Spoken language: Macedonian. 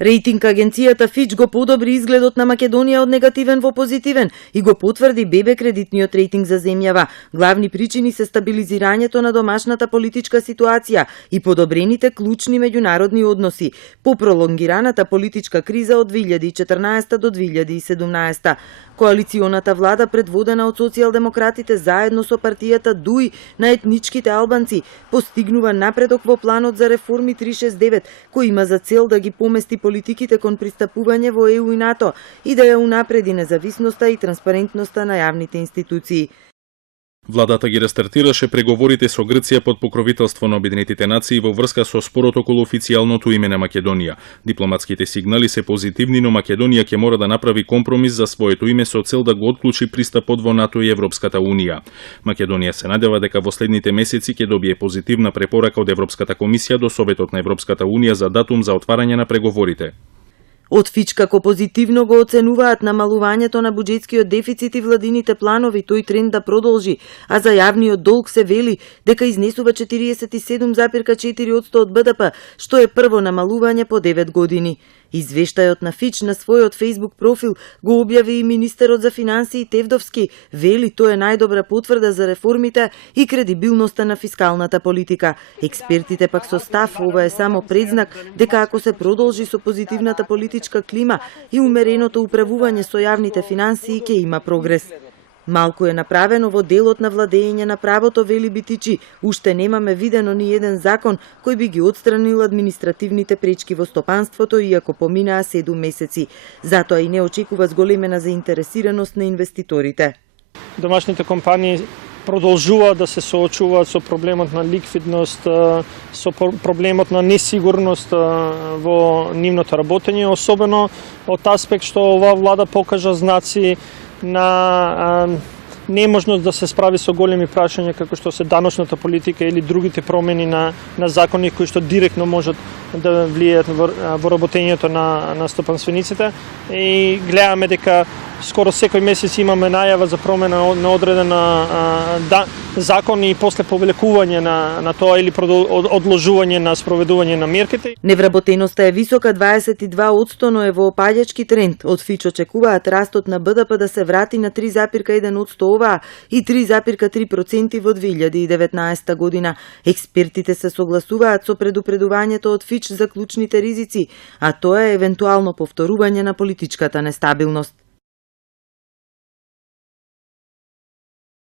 Рейтинг агенцијата Фич го подобри изгледот на Македонија од негативен во позитивен и го потврди ББ кредитниот рейтинг за земјава. Главни причини се стабилизирањето на домашната политичка ситуација и подобрените клучни меѓународни односи по пролонгираната политичка криза од 2014 до 2017. Коалиционата влада, предводена од социјалдемократите заедно со партијата ДУИ на етничките албанци, постигнува напредок во планот за реформи 369, кој има за цел да ги помести политиките кон пристапување во ЕУ и НАТО и да ја унапреди независноста и транспарентноста на јавните институции. Владата ги рестартираше преговорите со Грција под покровителство на Обединетите нации во врска со спорот околу официјалното име на Македонија. Дипломатските сигнали се позитивни, но Македонија ќе мора да направи компромис за своето име со цел да го отклучи пристапот во НАТО и Европската Унија. Македонија се надева дека во следните месеци ќе добие позитивна препорака од Европската комисија до Советот на Европската Унија за датум за отварање на преговорите. Од Фич како позитивно го оценуваат намалувањето на буџетскиот дефицит и владините планови тој тренд да продолжи, а за јавниот долг се вели дека изнесува 47,4% од БДП, што е прво намалување по 9 години. Извештајот на Фич на својот Facebook профил го објави и министерот за финансии Тевдовски, вели тоа е најдобра потврда за реформите и кредибилноста на фискалната политика. Експертите пак со став ова е само предзнак дека ако се продолжи со позитивната политичка клима и умереното управување со јавните финансии ќе има прогрес. Малку е направено во делот на владење на правото, вели Битичи. Уште немаме видено ни еден закон кој би ги отстранил административните пречки во стопанството, иако поминаа 7 месеци. Затоа и не очекува зголемена заинтересираност на инвеститорите. Домашните компании продолжуваат да се соочуваат со проблемот на ликвидност, со проблемот на несигурност во нивното работење, особено од аспект што оваа влада покажа знаци на неможност да се справи со големи прашања како што се даночната политика или другите промени на закони кои што директно можат да влијаат во работењето на стопанствениците. И гледаме дека скоро секој месец имаме најава за промена на одредена закон и после повелекување на тоа или одложување на спроведување на мерките. Невработеноста е висока 22%, но е во опаѓачки тренд. Од Фич очекуваат растот на БДП да се врати на 3,1% оваа и 3,3% во 2019 година. Експертите се согласуваат со предупредувањето од Фич за клучните ризици, а тоа е евентуално повторување на политичката нестабилност.